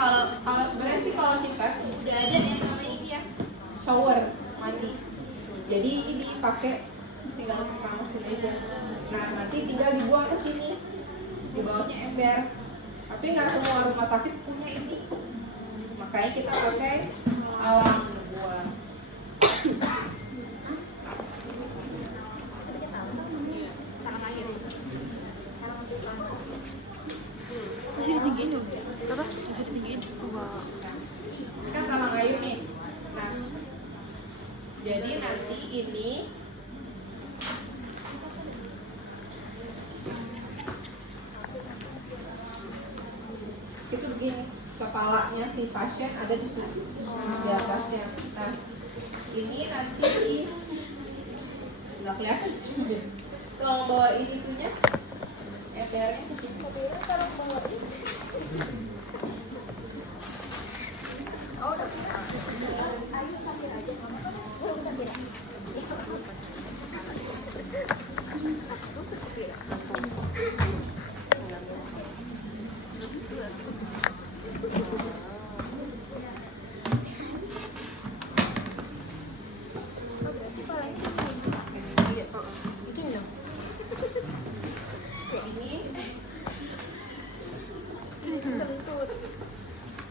kalau kalau sebenarnya sih kalau kita udah ada yang namanya ini ya, shower mandi. Jadi ini dipakai tinggal keramesin aja. Nah nanti tinggal dibuang ke sini, di bawahnya ember. Tapi nggak semua rumah sakit punya ini, makanya kita pakai alam buang. Masih ditinggiin dong? Apa? Masih ditinggiin? Wah. Kan talang air nih. Nah, jadi nanti ini itu begini, kepalanya si pasien ada di sini, di atasnya. Nah, ini nanti nggak kelihatan sih. Kalau bawa ini tuhnya, embernya ke sini. Kalau bawa ini. Oh, udah. Ayo sambil aja. Oh, sambil aja.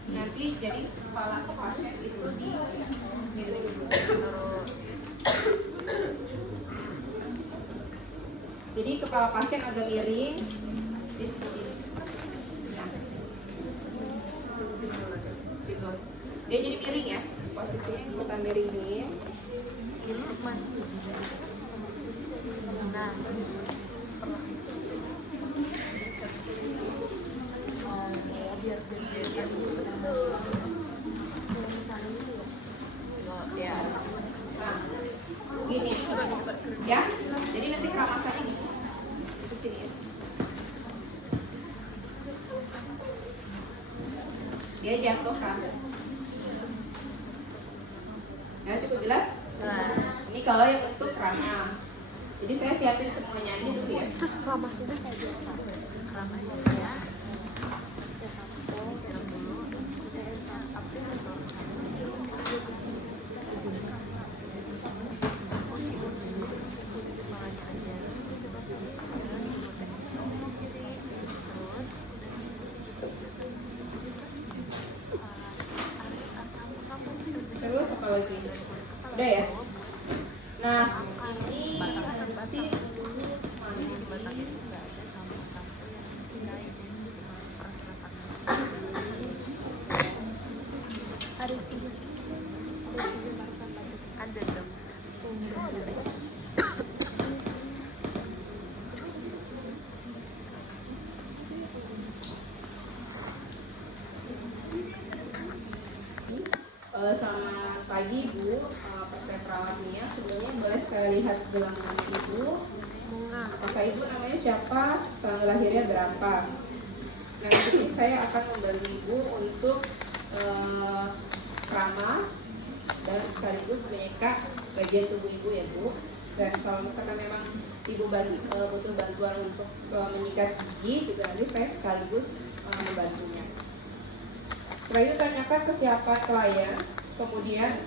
Nanti jadi kepala pasien itu di jadi kepala pasien agak miring di seperti ini. Gitu. Dia jadi miring ya, posisinya kita miringin. Nah, biar ya. Nah, gini ya. Jadi nanti keramasannya gini. Di sini ya. Dia jatuh kan. Ya, cukup jelas? Jelas. Ini kalau yang untuk keramas. Jadi saya siapin semuanya aja dulu ya. Terus keramasnya kayak biasa. Keramasnya ya. Terus apa lagi? Udah ya? Nah, ini nanti ada dong. Selamat pagi Bu, Pak perawatnya. Sebelumnya boleh saya lihat gelang Ibu. Apakah Ibu namanya siapa? Tanggal lahirnya berapa? Nah, ini saya akan membantu Ibu untuk keramas dan sekaligus menyeka bagian tubuh Ibu ya Bu. Dan kalau misalkan memang Ibu butuh bantuan untuk menyikat gigi, juga nanti saya sekaligus membantunya. Setelah itu tanyakan kesiapan klien, kemudian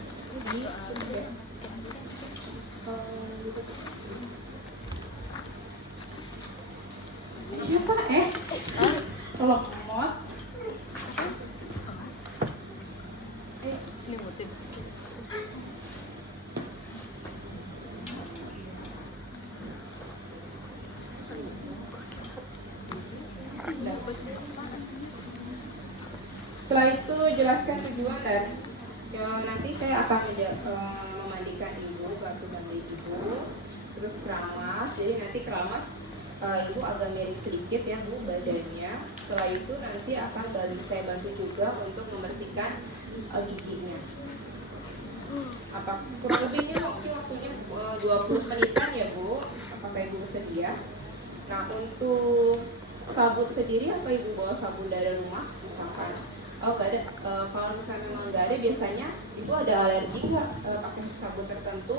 siapa tolong mod Selimutin. dapat. Setelah itu jelaskan tujuan dan nanti saya akan memandikan Ibu, bantu Ibu, terus keramas. Jadi nanti keramas Ibu agak miring sedikit ya Bu badannya. Setelah itu nanti akan saya bantu juga untuk membersihkan giginya. Apa kurang lebihnya waktunya 20 menitan ya Bu. Apakah Ibu bersedia? Nah, untuk sabun sendiri apa Ibu bawa sabun dari rumah misalkan? Oh nggak ada. Kalau misalnya memang nggak ada, biasanya Ibu ada alergi nggak pakai sabun tertentu?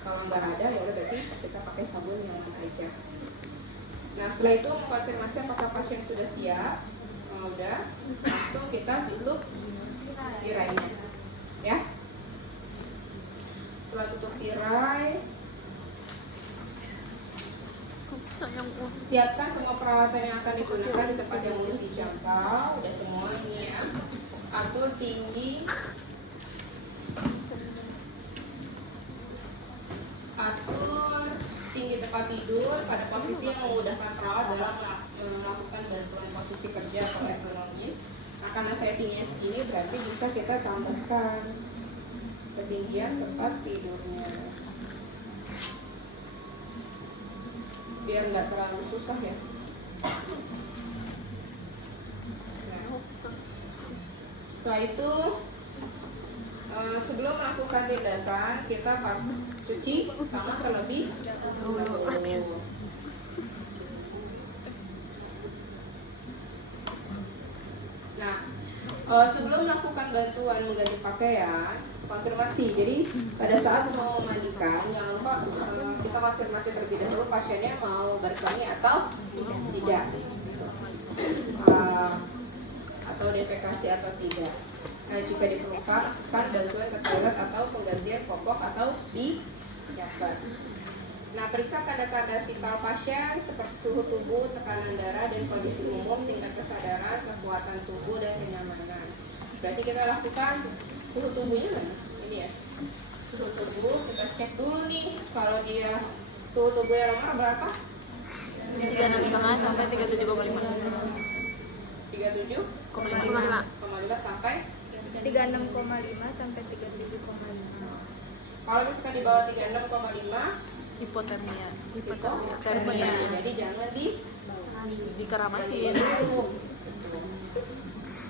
Kalau nggak ada ya udah berarti kita pakai sabun yang mana aja. Nah, setelah itu mengkonfirmasi apakah pasien sudah siap, udah, langsung kita tutup tirainya, ya. Setelah tutup tirai, Sayang siapkan semua peralatan yang akan digunakan di tempat yang mudah dijangkau. Udah semua ini ya. Atur tinggi, tempat tidur pada posisi yang memudahkan perawat dalam melakukan bantuan posisi kerja atau ergonomis. Nah, karena settingnya segini berarti bisa kita tambahkan ketinggian tempat tidurnya biar nggak terlalu susah ya. Nah, setelah itu sebelum melakukan tindakan kita cuci tangan terlebih dahulu. Nah, sebelum melakukan bantuan mengganti pakaian, konfirmasi. Jadi pada saat mau memandikan, jangan lupa kita konfirmasi terlebih dahulu pasiennya mau berkelamin atau tidak, atau defekasi atau tidak. Nah, jika diperlukan bantuan ke toilet atau penggantian popok atau di jasad. Nah, periksa tanda-tanda vital pasien seperti suhu tubuh, tekanan darah, dan kondisi umum, tingkat kesadaran, kekuatan tubuh, dan kenyamanan. Berarti kita lakukan suhu tubuhnya mana? Ini ya. Suhu tubuh, kita cek dulu nih. Kalau dia suhu tubuhnya lemah berapa? 36,5 sampai 37,5. 37,5 sampai 36,5 sampai 37,5. kalau misalkan di bawah 36,5 Hipotermia. termia. Jadi jangan Dikeramasin.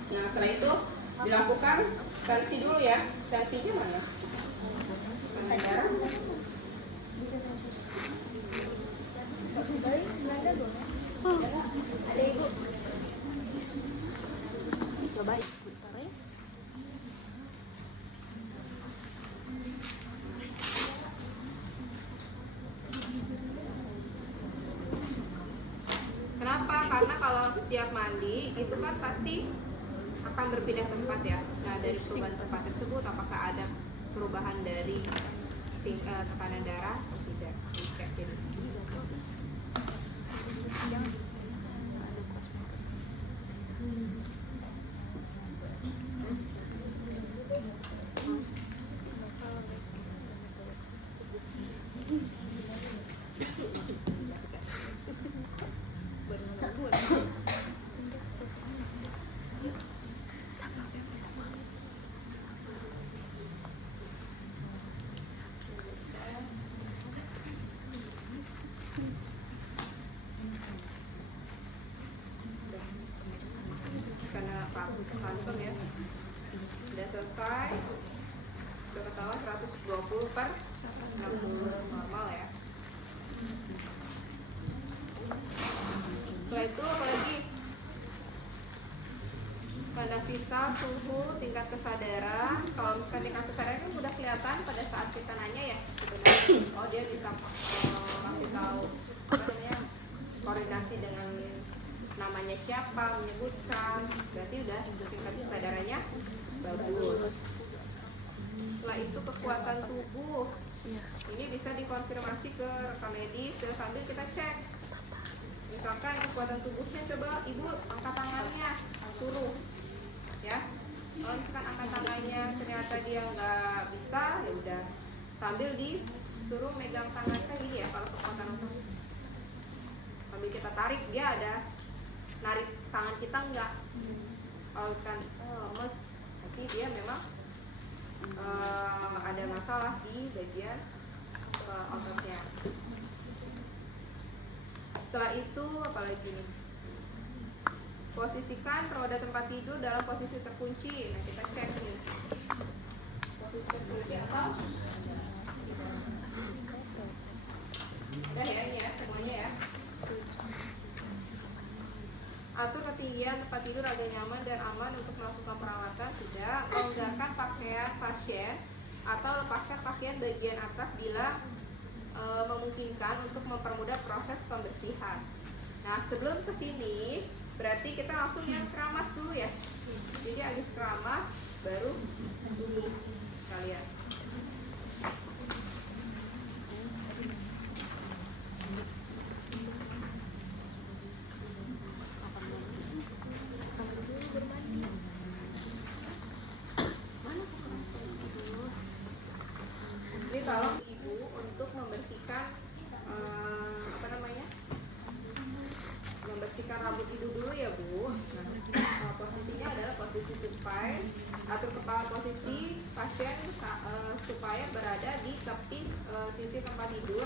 Nah, setelah itu dilakukan tensi dulu ya. Tensinya mana? Mana darah? Ada ibu. Baik. Kenapa? Karena kalau setiap mandi itu kan pasti akan berpindah tempat ya. Nah, dari perubahan tempat tersebut apakah ada perubahan dari tekanan darah atau tidak? Dicek. Kantong ya udah selesai, udah ketahuan 120/60 normal ya. Setelah itu apalagi tanda vital, suhu, tingkat kesadaran. Kalau misalkan tingkat kesadaran ini mudah kelihatan pada saat kita nanya ya sebenarnya. Oh, dia bisa kasih tahu apa namanya, koordinasi dengan namanya siapa, menyebutkan, berarti udah tingkat kesadarannya bagus. Setelah itu kekuatan tubuh, ini bisa dikonfirmasi ke rekam medis sambil kita cek. Misalkan kekuatan tubuhnya, coba ibu angkat tangannya, suruh ya. Kalau misalkan angkat tangannya ternyata dia nggak bisa, ya udah sambil disuruh megang tangan kan gini ya. Kalau kekuatan otot sambil kita tarik, dia ada narik tangan kita enggak. Kalau misalkan lemes, berarti dia memang ada masalah di bagian ototnya. Setelah itu apalagi nih? Posisikan roda tempat tidur dalam posisi terkunci. Nah, kita cek nih. Posisi terkunci atau udah ya, ini ya semuanya ya. Atur ketinggian tempat tidur agar nyaman dan aman untuk melakukan perawatan. Tidak melonggarkan pakaian pasien atau lepaskan pakaian bagian atas bila memungkinkan untuk mempermudah proses pembersihan. Nah, sebelum kesini berarti kita langsung yang keramas dulu ya. Jadi habis keramas baru tubuh kalian. Jadi tolong ibu untuk membersihkan membersihkan rambut ibu dulu ya Bu. Nah, posisinya adalah posisi supine, atur kepala posisi pasien supaya berada di tepi sisi tempat tidur,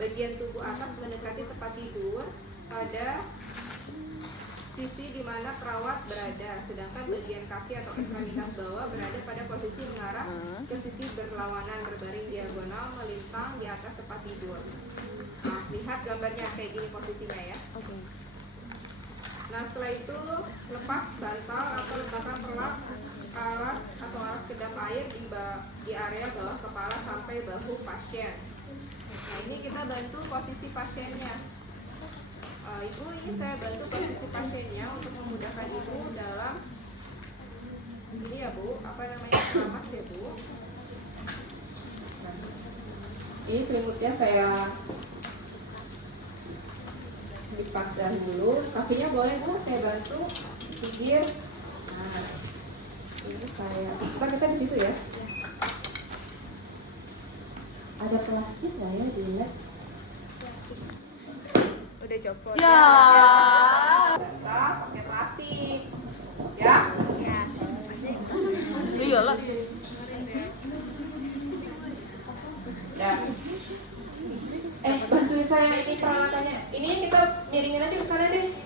bagian tubuh atas mendekati tempat tidur pada sisi di mana perawat berada, sedangkan bagian kaki atau ekstremitas bawah berada pada posisi mengarah ke sisi berlawanan, berbaring diagonal melintang di atas tempat tidur. Nah, lihat gambarnya kayak gini posisinya ya. Nah, setelah itu lepas bantal atau letakkan perlak alas atau alas kedap air di area bawah kepala sampai bahu pasien. Nah, ini kita bantu posisi pasiennya. Ibu, ini saya bantu posisi pasiennya untuk memudahkan ibu dalam ini ya Bu, keramas ya Bu. Ini selimutnya saya dipasang dulu, kakinya boleh Bu, saya bantu pinggir. Nah, ini saya, kita di situ ya. Ada plastik nggak ya di net? Udah copot. Ya. Biasa pakai plastik, ya. Ya. Iyalah. Ya. Bantuin saya ini peralatannya. Ini kita miringin aja ke sana deh.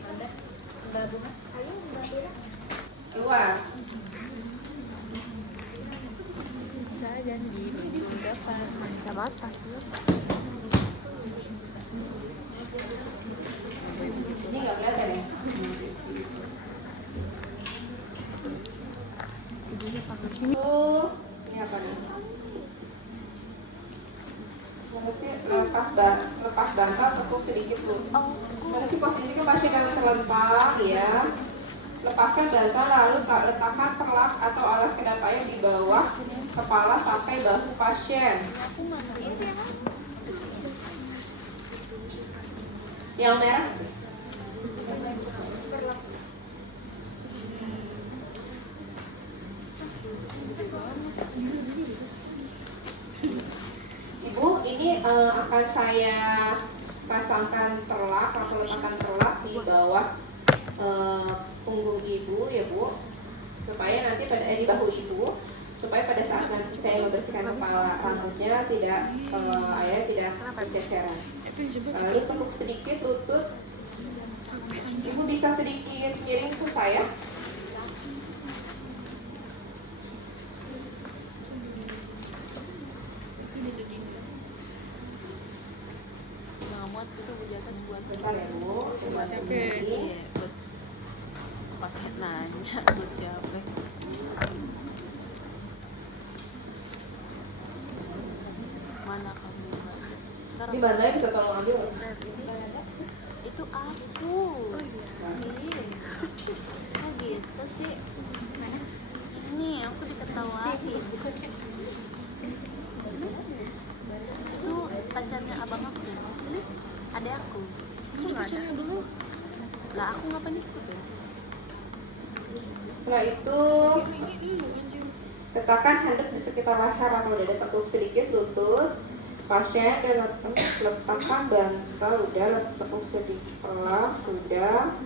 Mbak Bunga. Ayo Mbak Bira. Keluar. Saya janji minggu depan. Macam atas lu. Ini nggak kelihatan ya? Ibunya pakai sini. Ini apa nih? Lepas bantal, tekuk sedikit Bu. Mana sih posisinya pasien yang terlentang ya. Lepaskan bantal lalu letakkan perlak atau alas kedap air di bawah kepala sampai bahu pasien. Yang merah? Ibu, ini akan saya pasangkan perlak atau letakkan perlak di bawah punggung ibu ya Bu, supaya nanti di bahu ibu, supaya pada saat nanti saya membersihkan kepala rambutnya airnya tidak berceceran. Lalu tekuk sedikit lutut, ibu bisa sedikit miring ke saya. Muat itu di atas buat Bentar ya Bu, buat siapa? ini. Buat pakai nanya buat siapa? Mana kamu? Ntar Ini bantalnya bisa tolong ambil. itu aku. Iya. Kok gitu sih? Ini aku diketawain. Itu pacarnya abang aku. Ada aku. Ini pacarnya dulu. Lah aku ngapain ikut ya? Setelah itu letakkan handuk di sekitar leher atau dada, tekuk sedikit lutut pasien dan letakkan bantal, udah, tekuk sedikit perlak, sudah,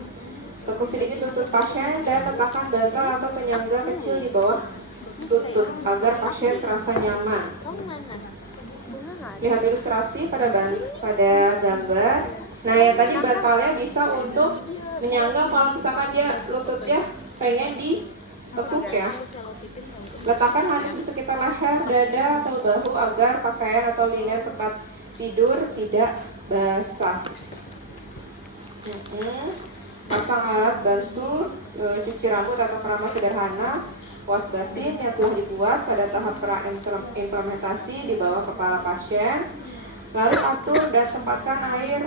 tekuk sedikit lutut pasien dan letakkan bantal atau penyangga kecil di bawah lutut agar pasien terasa nyaman. Kamu mana? Bunga nggak ada? Lihat ilustrasi pada gambar. Nah, yang tadi bantalnya bisa untuk menyangga kalau misalkan dia lututnya pengen ditekuk ya. Letakkan handuk di sekitar leher, dada, atau bahu agar pakaian atau linen tempat tidur tidak basah. Pasang alat bantu cuci rambut atau keramas sederhana, wash basin yang telah dibuat pada tahap implementasi di bawah kepala pasien. Lalu atur dan tempatkan air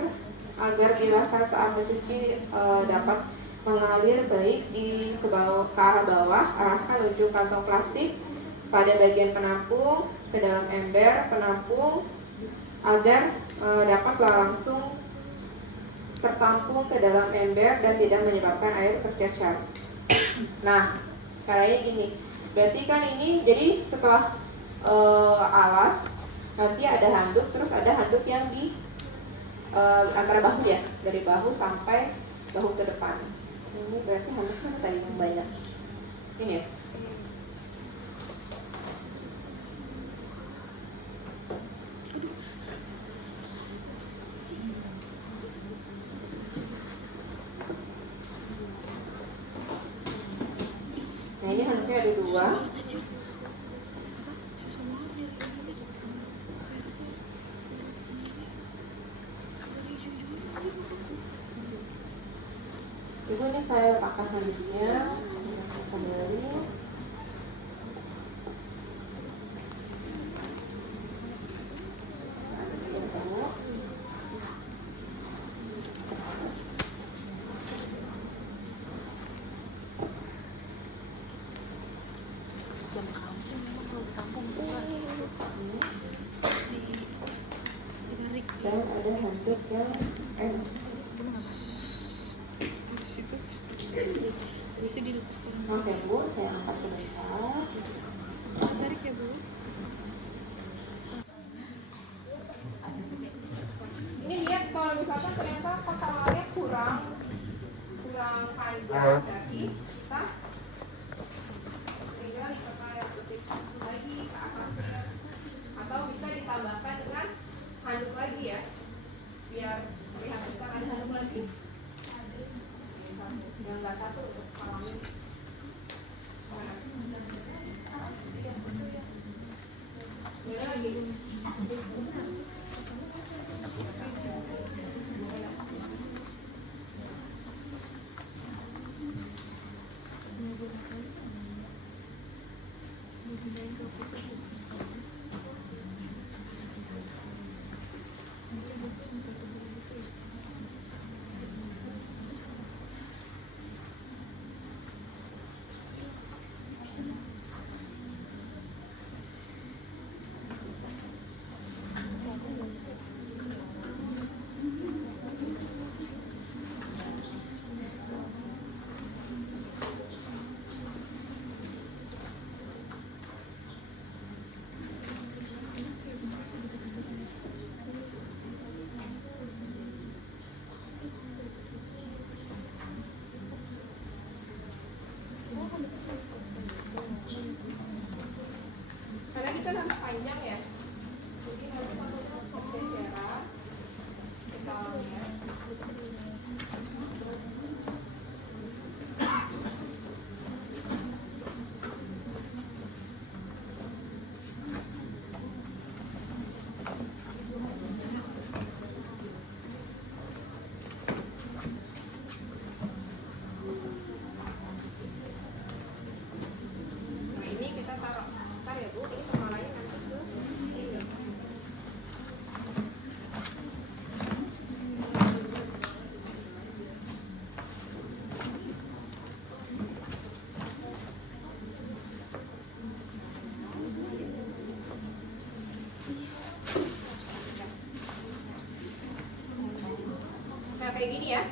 agar bila saat mencuci dapat mengalir baik di ke bawah, ke arah bawah, arahkan ujung kantong plastik pada bagian penampung ke dalam ember penampung agar dapat langsung tertampung ke dalam ember dan tidak menyebabkan air tercecer. Nah, caranya gini. Berarti kan ini jadi setelah alas nanti ada handuk, terus ada handuk yang di antara bahu ya, dari bahu sampai bahu ke depan. Ini berarti handuknya tadi yang banyak. Ini ya. Nah ini handuknya ada dua. Ibu ini saya letakkan handuknya kembali. Jam kampung memang kalau di kampung bukan. Dan ada handuk yang Bisa dilepas turun. oke Bu, saya angkat sebentar. Tarik ya, Bu. Ini lihat kalau misalkan ternyata potongannya kurang panjang, berarti kita tinggal pakai putih lagi ke atasnya, atau bisa ditambahkan dengan handuk lagi ya, biar terlihat besar. Ada handuk lagi yang nggak satu untuk halangin. Mana lagi? Karena ini kan harus panjang ya, jadi nanti kalau berceceran kita lihat. Nah ini kita taruh, ntar ya Bu, ini kepalanya nanti ke sini. Nah kayak gini ya.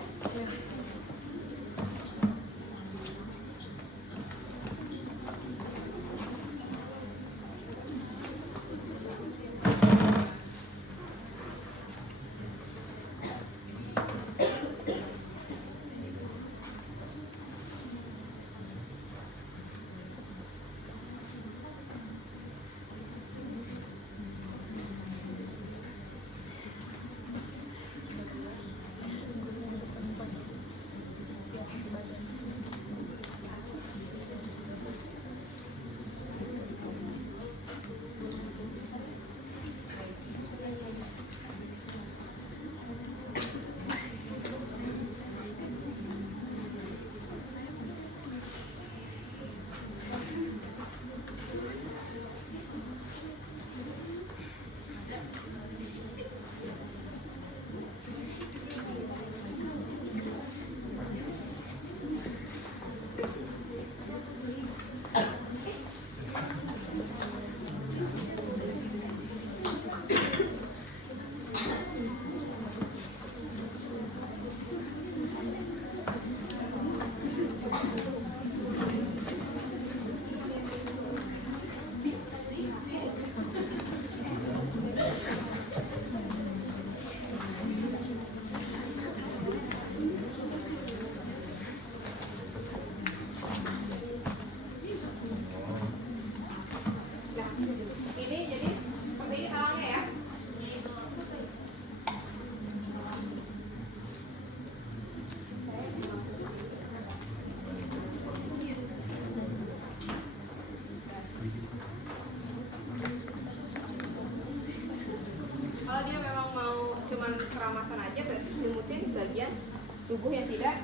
tubuh yang tidak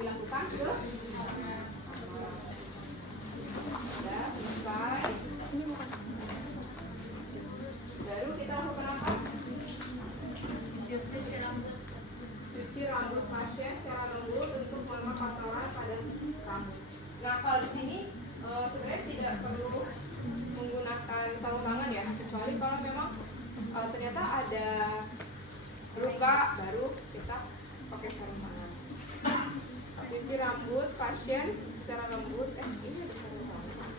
dilakukan ke sudah selesai. Baru kita lakukan apa? Cuci rambut pasien secara lembut untuk menambah kotoran pada rambut. Nah, kalau di sini sebenarnya tidak perlu menggunakan sarung tangan ya, kecuali kalau memang ternyata ada luka, baru kita pakai sarung tangan. Cuci rambut pasien secara lembut. Ini ada sarung tangan.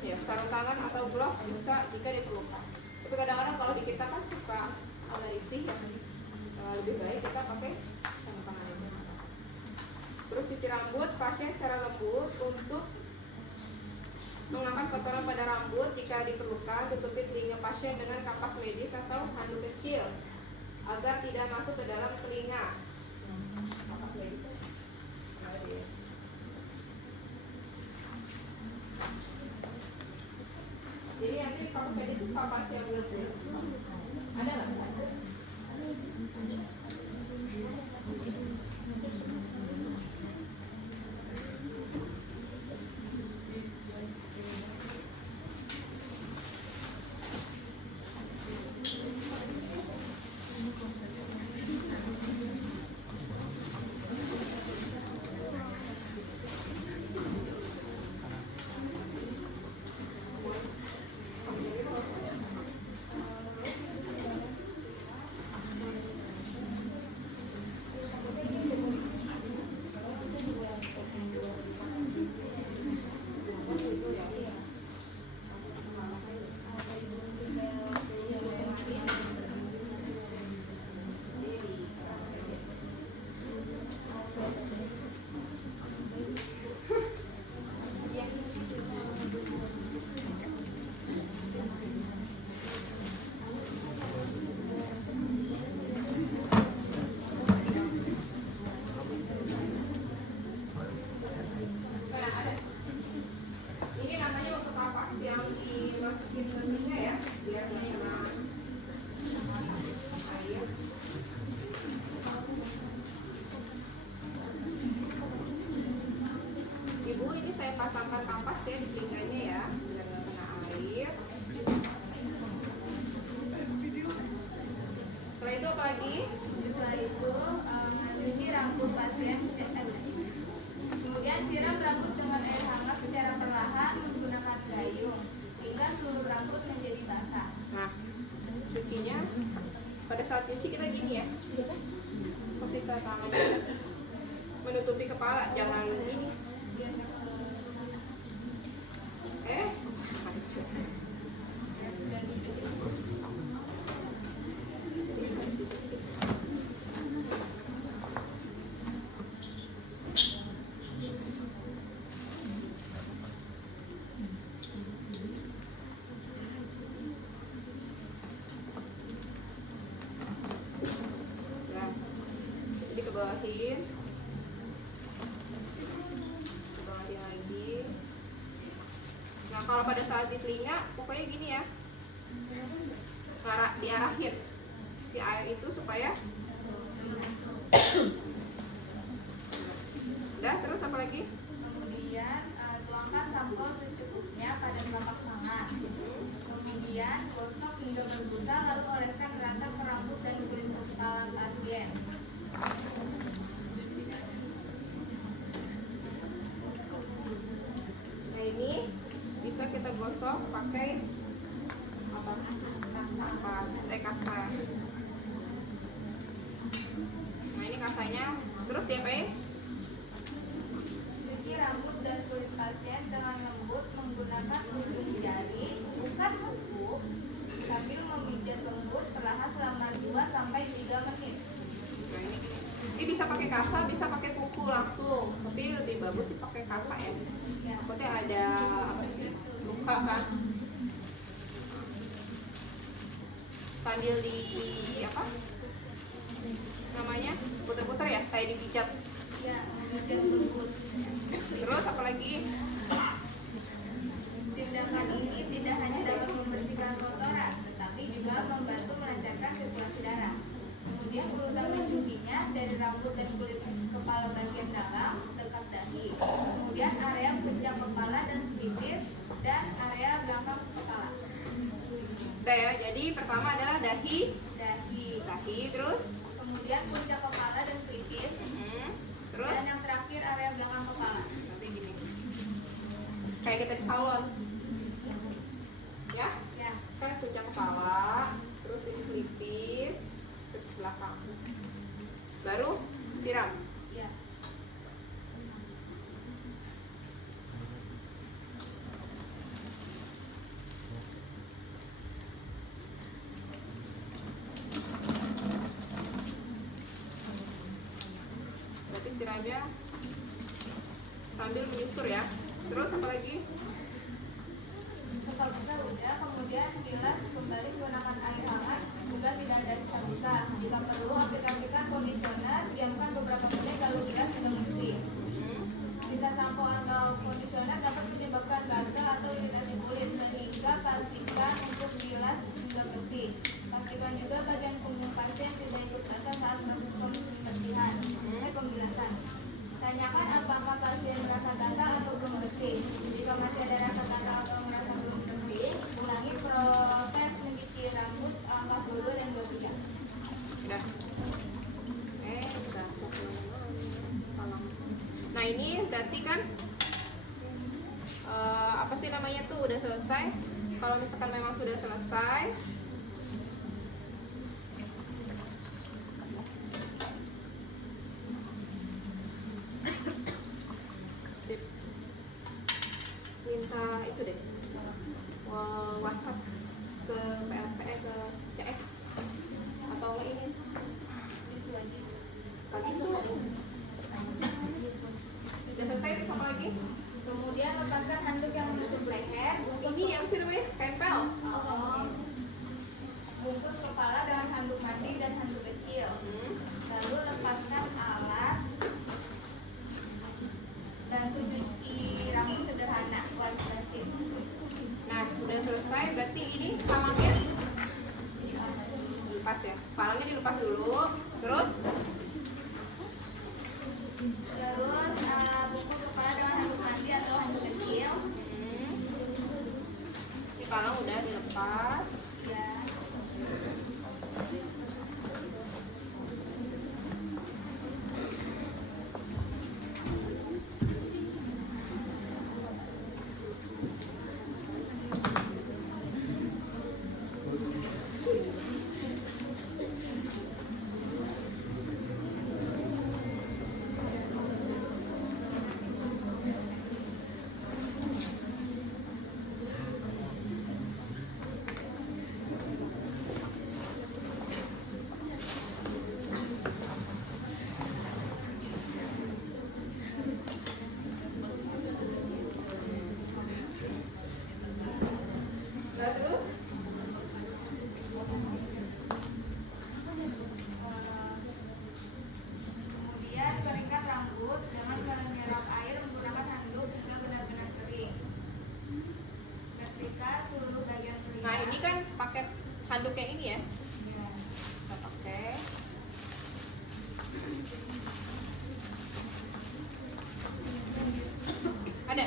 Ya, sarung tangan atau glove bisa jika diperlukan. Tapi kadang-kadang kalau di kita kan suka agak risih ya, lebih baik kita pakai sarung tangan aja. Terus cuci rambut pasien secara lembut untuk mengangkat kotoran pada rambut. Jika diperlukan, tutupi telinga pasien dengan kapas medis atau handuk kecil agar tidak masuk ke dalam telinga. Kapas medis. Jadi nanti kapas medis itu kapas yang bulat-bulat. Ada nggak? Pasangkan kapas ya di telinganya ya, biar nggak kena air. Setelah itu apa lagi? Setelah itu mencuci rambut pasien. Kemudian siram rambut dengan air hangat secara perlahan menggunakan gayung hingga seluruh rambut menjadi basah. Nah, cucinya pada saat cuci kita gini ya, posisi tangannya menutupi kepala, jangan gini. Jadi kebawahin lagi. Nah, kalau pada saat di telinga pokoknya gini ya, diarahin si air itu supaya udah. Terus apa lagi? Kemudian tuangkan sampo secukupnya pada telapak tangan. Kemudian gosok hingga berbusa, lalu oleskan rata ke rambut dan kulit kepala pasien. Nah, ini bisa kita gosok pakai apa? Kasa. Nah, ini kasanya. Terus diapain? Cuci rambut dan kulit pasien dengan lembut menggunakan ujung jari, bukan kuku, sambil memijat lembut perlahan selama 2-3 menit. Nah, ini bisa pakai kasa, bisa pakai kuku langsung. Tapi lebih bagus sih pakai kasa ya. Takutnya ada luka kan. Sambil di apa? Namanya puter-puter ya, kayak dipijat. Ya, memijat lembut. Terus apa lagi? Tindakan ini tidak hanya dapat membersihkan kotoran, tetapi juga membantu melancarkan sirkulasi darah. utama junginya dari rambut dan kulit kepala bagian dalam dekat dahi. Kemudian area puncak kepala dan pelipis dan area belakang kepala. Udah ya, jadi pertama adalah dahi, terus Kemudian puncak kepala dan pelipis. terus Dan yang terakhir area belakang kepala. nanti gini. Kayak kita di salon. Ya? Ya. Kan puncak kepala, terus ini pelipis, terus belakang. Baru siram. Ya. Berarti siramnya sambil menyusur ya. Terus apa lagi? Setelah udah, kemudian bilas kembali menggunakan air hangat juga tidak ada sisa-sisa. Jika perlu, aplikasikan conditioner, diamkan beberapa menit lalu bilas hingga bersih. Sisa sampo atau conditioner dapat menyebabkan gatal atau iritasi kulit, sehingga pastikan untuk bilas hingga bersih. Pastikan juga bagian punggung pasien tidak ikut basah saat proses pembersihan, pembilasan. Tanyakan apakah pasien merasa gatal atau belum bersih. Jika masih ada rasa gatal atau merasa belum bersih, ulangi proses mencuci rambut, angkat dulu dan gosok. Udah. Nah ini berarti kan apa sih namanya tuh udah selesai. Kalau misalkan memang sudah selesai, minta itu deh WhatsApp ke PLPE ke CS atau ini Tisu aja. pagi itu udah selesai terus apa lagi? Kemudian lepaskan handuk yang menutup leher. Ini yang sih namanya tempel. Bungkus kepala dengan handuk mandi dan handuk kecil. Lalu lepaskan alat. Bantu cuci rambut sederhana, wash mesin. Nah udah selesai berarti ini palangnya dilepas ya. Palangnya dilepas dulu. Terus Bungkus kepala dengan handuk mandi atau handuk kecil. ini palang udah dilepas. Ya. Nah terus Kemudian keringkan rambut dengan menyerap air menggunakan handuk hingga benar-benar kering. Bersihkan seluruh bagian telinga. nah ini kan paket handuk yang ini ya. Ya. Kita pakai. Ada.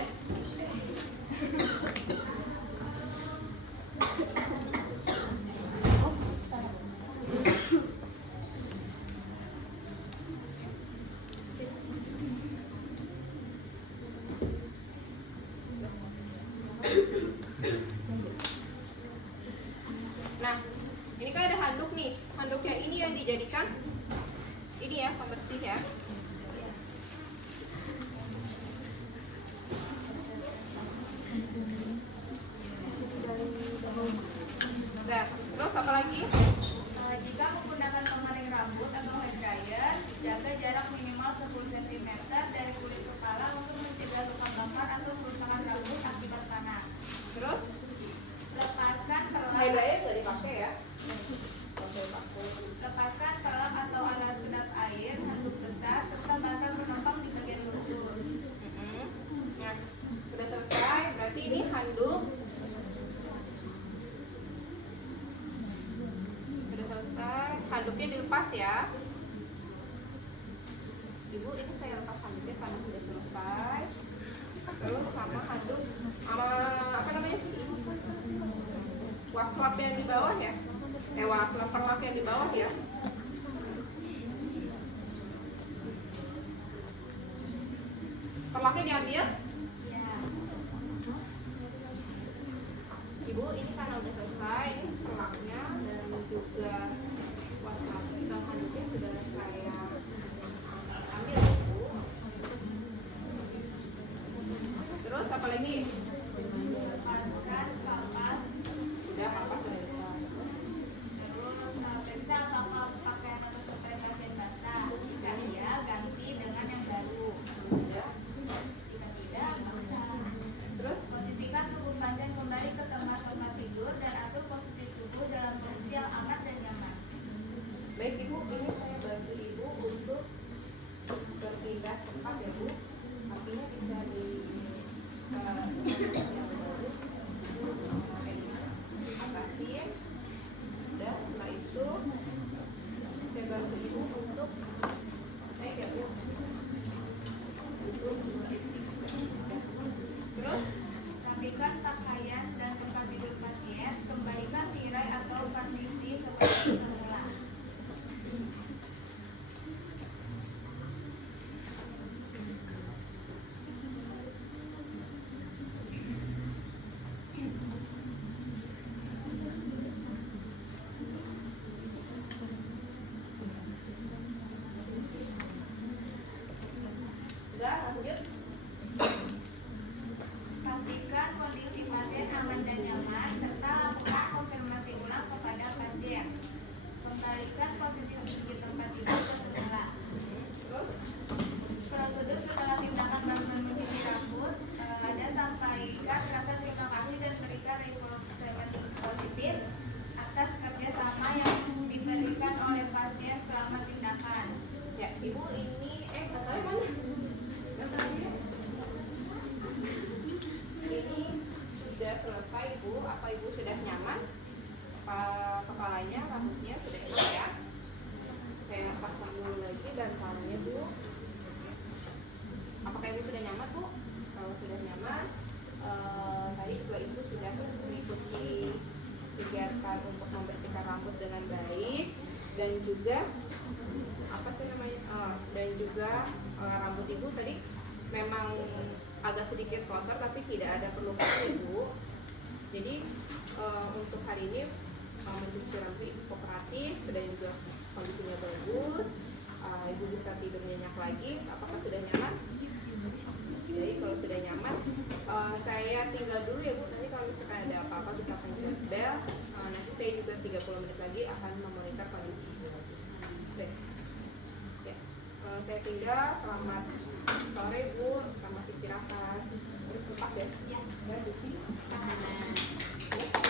Nah, ini kan ada handuk nih. Handuk yang ini yang dijadikan ini ya, pembersih ya. Nah, terus apa lagi? Jika menggunakan pengering rambut atau hair dryer, jaga jarak minimal 10 cm dari kulit kepala untuk mencegah luka bakar atau kerusakan rambut akibat panas. Terus Lepaskan perlap. hair dryer nggak dipakai ya? Oke, pakai. Lepaskan perlap atau alas kedap air, handuk besar, serta bakar penumpang di bagian lutut. Nah, udah selesai. Berarti ini handuk. Udah selesai. Handuknya dilepas ya. Ibu, ini saya lepas handuknya karena sudah selesai. Terus sama handuk sama apa namanya? Waslap yang di bawah ya? Waslap perlak yang di bawah ya? Perlaknya diambil. Ya. Ibu, ini karena udah selesai, ini perlaknya dan juga waslap dan handuknya sudah saya ambil, Ibu. Terus apa lagi? Lepaskan kapas. Udah apa sudah. Terus periksa apakah pakaian atau spray pasien basah. Jika iya, ganti dengan yang baru. Udah. Jika tidak, nggak usah. Terus Posisikan tubuh pasien kembali ke tempat tidur dan atur posisi tubuh dalam posisi yang aman dan nyaman. baik Ibu, ini saya bantu Ibu untuk berpindah tempat ya Bu. Artinya bisa di yang baru atasi. Udah, setelah itu saya bantu Ibu untuk naik ya Bu. Terus Rapikan pakaian dan tempat tidur pasien. Kembalikan tirai atau partisi seperti semula. udah lanjut. Pastikan kondisi pasien aman dan nyaman serta lakukan konfirmasi ulang kepada pasien. Kembalikan posisi di tempat tidur ke semula. Terus Prosedur setelah tindakan bantuan mencuci rambut, ada sampaikan rasa terima kasih dan berikan report positif atas kerjasama yang diberikan oleh pasien selama tindakan. ya Ibu, ini batalnya mana? Batalnya. Ini sudah selesai Ibu. Apa Ibu sudah nyaman? Kepalanya, rambutnya sudah enak ya? Saya pasang dulu lagi bantalnya Bu. Apakah Ibu sudah nyaman Bu? Kalau sudah nyaman, tadi juga Ibu sudah mengikuti kegiatan untuk membersihkan rambut dengan baik dan juga apa sih namanya? Dan juga rambut Ibu tadi memang agak sedikit kotor tapi tidak ada pelukan Ibu. Jadi untuk hari ini mencuci rambut Ibu kooperatif dan juga kondisinya bagus. Ibu bisa tidur nyenyak lagi. Apakah sudah nyaman? Jadi kalau sudah nyaman, saya tinggal dulu ya Bu. Nanti kalau misalkan ada apa-apa bisa pencet bel. Nanti saya juga 30 menit lagi akan memonitor kondisi Ibu. Baik. Ya. Saya tinggal. Selamat sore Bu. Selamat istirahat. Terus sempat ya? Ya. Baik, Bu. Tahanan. Ya.